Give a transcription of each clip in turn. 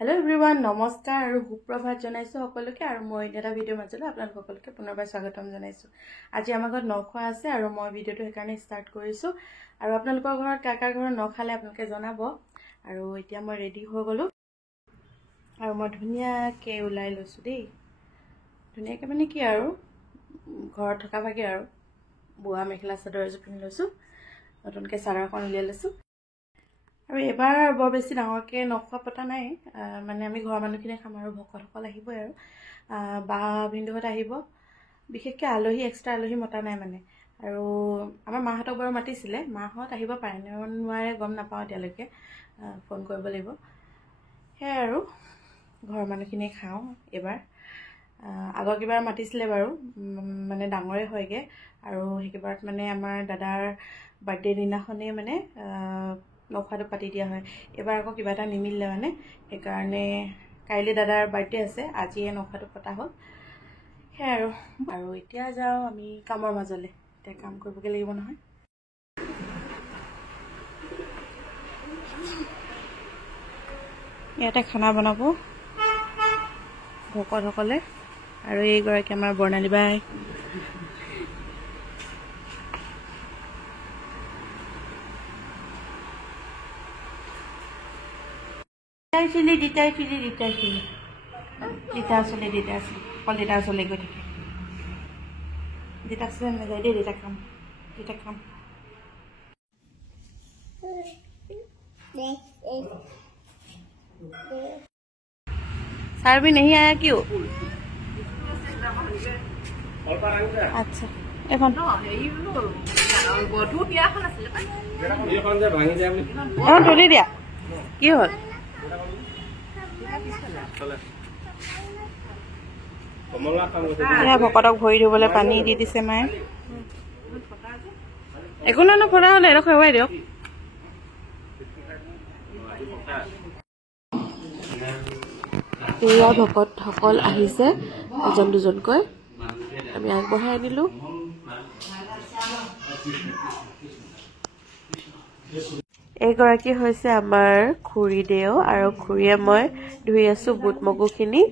Hello everyone नमस्कार और सुप्रभात जनाइছো সকলোকে আৰু মই এটা ভিডিও মাজলৈ আপোনালোক সকলোকে পুনৰবাৰ স্বাগতম জনাইছো। আজি আমাৰ ঘৰত নখোৱা আছে আৰু মই ভিডিওটো সেইকাৰণে ষ্টাৰ্ট কৰিছো আৰু আপোনালোকৰ ঘৰত কাকাৰ ঘৰত নখালে আপোনালোকে জনাব। আৰু এতিয়া মই ৰেডি হৈ গলো আৰু মই ধুনিয়াকে ওলাই লৈছো দেই। ধুনিয়াকে মানে কি আৰু ঘৰত থকা ভাগে আৰু বুৱা মেখেলা চাদৰ এযোৰ পিন্ধি লৈছো, নতুনকে চাদৰখন উলিয়াই লৈছো। আৰু এবাৰ বৰ বেছি ডাঙৰকে নখোৱা পতা নাই, মানে আমি ঘৰৰ মানুহখিনি খাম আৰু ভকতসকল আহিবই আৰু বা বিন্দুহত আহিব। বিশেষকৈ আলহী এক্সট্ৰা আলহী মতা নাই মানে। আৰু আমাৰ মাহঁতক বাৰু মাতিছিলে, মাহঁত আহিব পাৰে নোৱাৰে গম নাপাওঁ এতিয়ালৈকে, ফোন কৰিব লাগিব। সেয়াই আৰু ঘৰৰ মানুহখিনি খাওঁ এবাৰ। আগৰ কিবাৰ মাতিছিলে বাৰু, মানে ডাঙৰে হয়গে আৰু সেইবাৰত মানে আমাৰ দাদাৰ বাৰ্থডে দিনাখনেই মানে নখোৱাটো পাতি দিয়া হয়। এবাৰ আকৌ কিবা এটা নিমিলিলে মানে, সেইকাৰণে কাইলৈ দাদাৰ বাৰ্থডে আছে, আজিয়ে নখোৱাটো পতা হ'ল। সেয়াই আৰু এতিয়া যাওঁ আমি কামৰ মাজলৈ, এতিয়া কাম কৰিবগৈ লাগিব নহয়। ইয়াতে খানা বনাব ভকতসকলে আৰু এইগৰাকী আমাৰ বৰ্ণালী বাই। দিতাই চুলি অকল দেতাৰ ওচৰলৈ গৈ থাকে। দেতাক চোৱা নাযায় দেই, দেতাক কাম सर भी नहीं आया क्यों? अच्छा এখন তুলি দিয়া কি হল? ভকতক ভৰি ধুবলৈ পানী দি দিছে মায়ে। একো নহয় ফটা হলে এডোখ হেৰুৱাই দিয়ক। এয়া ভকতসকল আহিছে এজন দুজনকৈ, আমি আগবঢ়াই আনিলো। এইগৰাকী হৈছে আমাৰ খুৰীদেউ আৰু খুৰীয়ে মই ধুই আছো বুট মগুখিনি।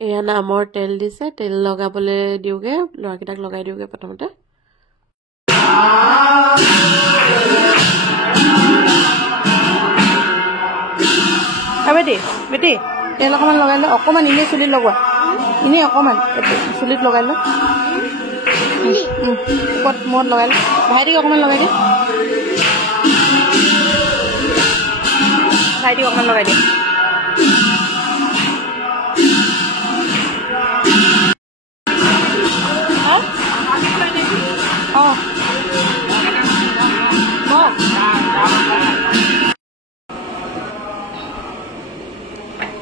এয়া নামৰ তেল দিছে, তেল লগাবলৈ দিওঁগে, ল'ৰাকেইটাক লগাই দিওঁগে প্ৰথমতে। বেটি তেল অকণমান লগাই ল, অকণমান এনেই চুলিত লগোৱা, এনেই অকণমান চুলিত লগাই ল, ওপৰত মূৰত লগাই ল। ভাইটিক অকণমান লগাই দিয়ে, ভাইটিক অকণমান লগাই দিয়ে।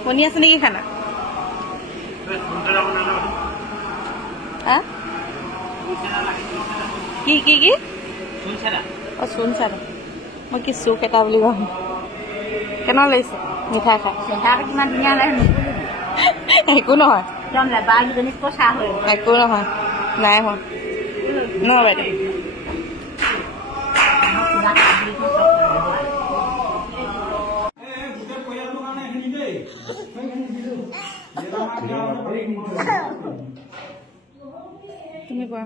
বনি আছে নেকি খানা? কি কি কি অ চোন চাৰা, মই কি চুক এটা বুলি ভাবো। কেনেকুৱা লাগিছে মিঠাই খাই? কিমান ধুনীয়া লাগে। একো নহয়, একো নহয়, নাই হোৱা নহয় বাইদেউ। তুমি কোৱা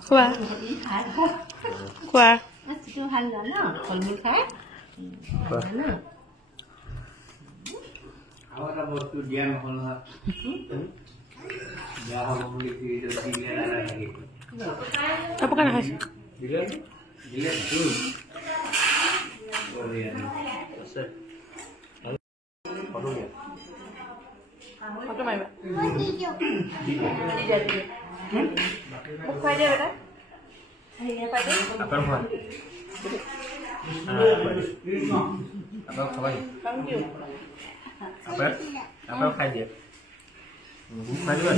Khoa khoa ভাল জান ফল মূল খায় আবার বস্তু দিয়া নহল না যা হল বলি কি দিলে না লাগে apa kan khas দিলে দিলে তো বলি আছে ফটো দিয়া foto mai ba di jadi khoai dia beta ini apa dia apa khoai apa khoai thank you apa khoai dia khoai dulu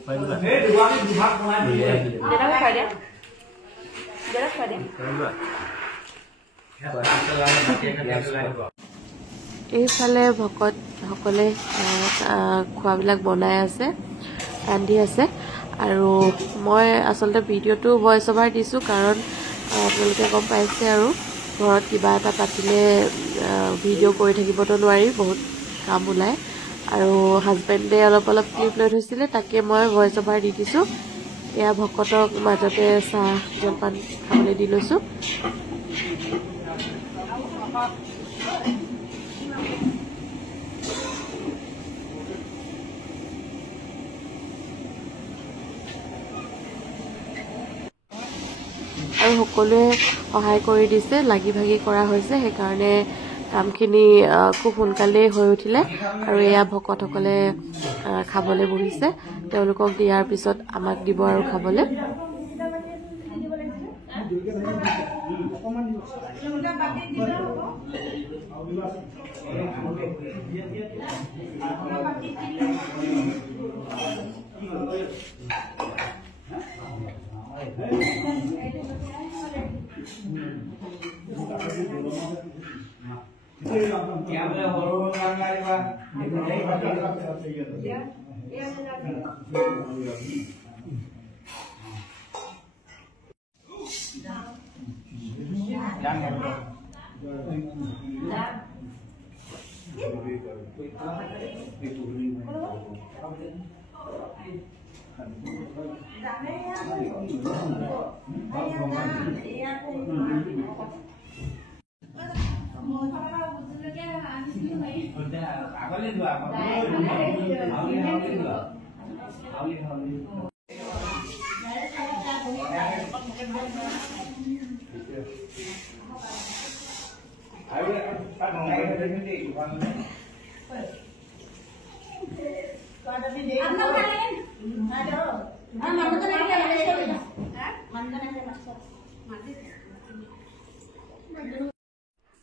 khoai dulu dia khoai dia এইফালে ভকত সকলে খোৱাবিলাক বনাই আছে ৰান্ধি আছে আৰু মই আচলতে ভিডিঅ'টো ভইচ অভাৰ দিছোঁ কাৰণ আপোনালোকে গম পাইছে আৰু ঘৰত কিবা এটা পাতিলে ভিডিঅ' কৰি থাকিবতো নোৱাৰি বহুত কাম ওলায় আৰু হাজবেণ্ডে অলপ ক্লিপ লৈ থৈছিলে তাকে মই ভইচ অভাৰ দি দিছোঁ এয়া ভকতক মাজতে চাহ জলপান খাবলৈ দি লৈছোঁ আৰু সকলোৱে সহায় কৰি দিছে লাগি ভাগি কৰা হৈছে সেইকাৰণে কামখিনি খুব সোনকালেই হৈ উঠিলে আৰু এয়া ভকতসকলে খাবলৈ বহিছে তেওঁলোকক দিয়াৰ পিছত আমাক দিব আৰু খাবলৈ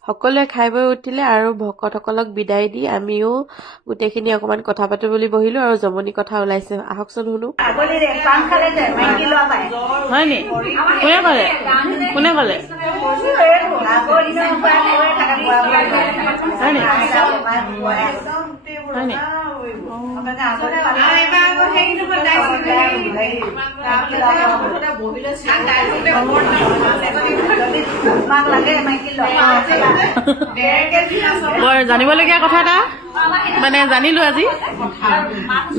সকলোৱে খাই বৈ উঠিলে আৰু ভকতসকলক বিদায় দি আমিও গোটেইখিনি অকমান কথা পাতো বুলি বহিলো আৰু জমনি কথা ওলাইছে আহকচোন শুনো হয় নি কোনে ক'লে হয় নি বৰ জানিবলগীয়া কথা এটা মানে জানিলো আজি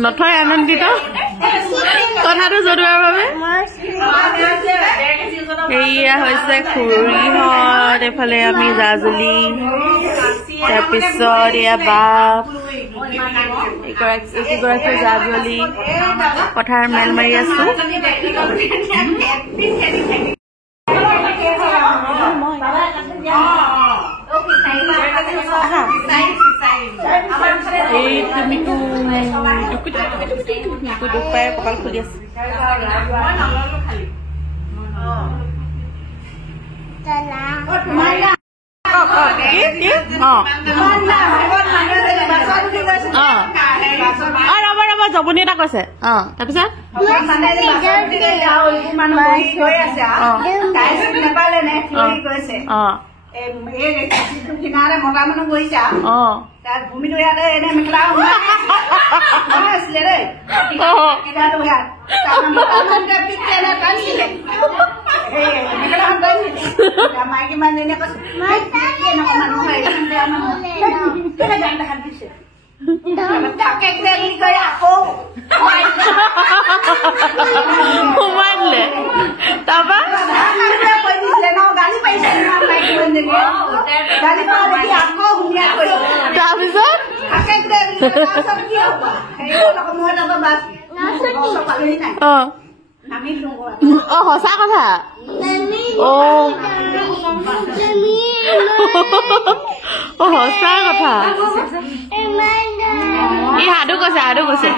নথৈ আনন্দিত কথাটো জনোৱাৰ বাবে এয়া হৈছে খুৰীহঁত এইফালে আমি জাজুলি তাৰপিছত এয়া বাপ এগৰাকী জাজুলি কথাৰ মেল মাৰি আছো এই তুমিতো দুখ পাই কপাল খুলি আছে সপনি এটা কৈছে তাৰপিছত মানে যে বাছতে যাও এইবোৰ মানুহ বহি গৈ আছে তাৰপিছত নেপালে নে থিয়ৰি গৈছে এই কিনাৰে মতা মানুহ বহিছে তাত ভূমিটো ইয়াতে এনে মেখেলা আছিলে দেই কিনাটো ইয়াত মেখেলাখন টানিছিলে মাইকী মানুহজনীয়ে কৈছে এনেকুৱা মানুহ হয় গান দেখাত দিছে তাকে গৈ আকৌ সোমাই দিলে তাৰপৰা কৈ দিছিলে ন গালি পাইছে গালি পোৱা দেখি আকৌ সুমিয়াই কৰিছে তাৰপিছত তাকে কি হ'ব মই যাব বাছ পালি নাই নামি দিওঁ সঁচা কথা সঁচা কথা ই সাধু কৈছে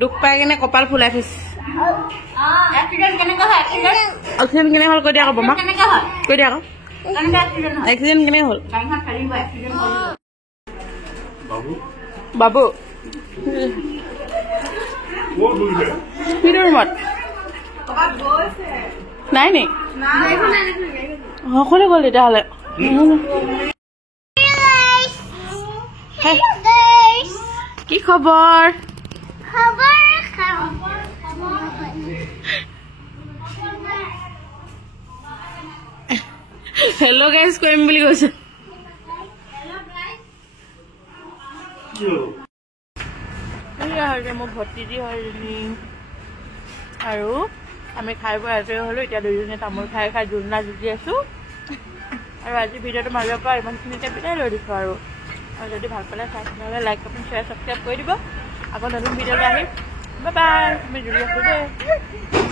দুখ পাই কিনে কপাল ফুলাই থৈছে এক্সিডেণ্ট কেনেকৈ হ'ল কৈ দিয়া আকৌ বমা কৈ দিয়া আকৌ এক্সিডেণ্ট কেনেকৈ হ'ল বাবু কিটো ৰুমত নাই নি সকলোৱে গ'ল তেতিয়াহ'লে কি খবৰ হেল্ল' গাইজ কৰিম বুলি কৈছে মোৰ ভতিজী হয় আৰু আমি খাই বৈ আজৰি হ'লো এতিয়া দুইজনে তামোল খাই জোলনা যুঁজি আছো আৰু আজি ভিডিঅ'টো মাজৰ পৰা ইমানখিনিতে বিদায় লৈ দিছোঁ আৰু যদি ভাল পালে চাই তেনেহ'লে লাইক কমেণ্ট শ্বেয়াৰ ছাবস্ক্ৰাইব কৰি দিব আকৌ নতুন ভিডিঅ'লৈ আহিম বাই বাই আমি জুৰি আছো দেই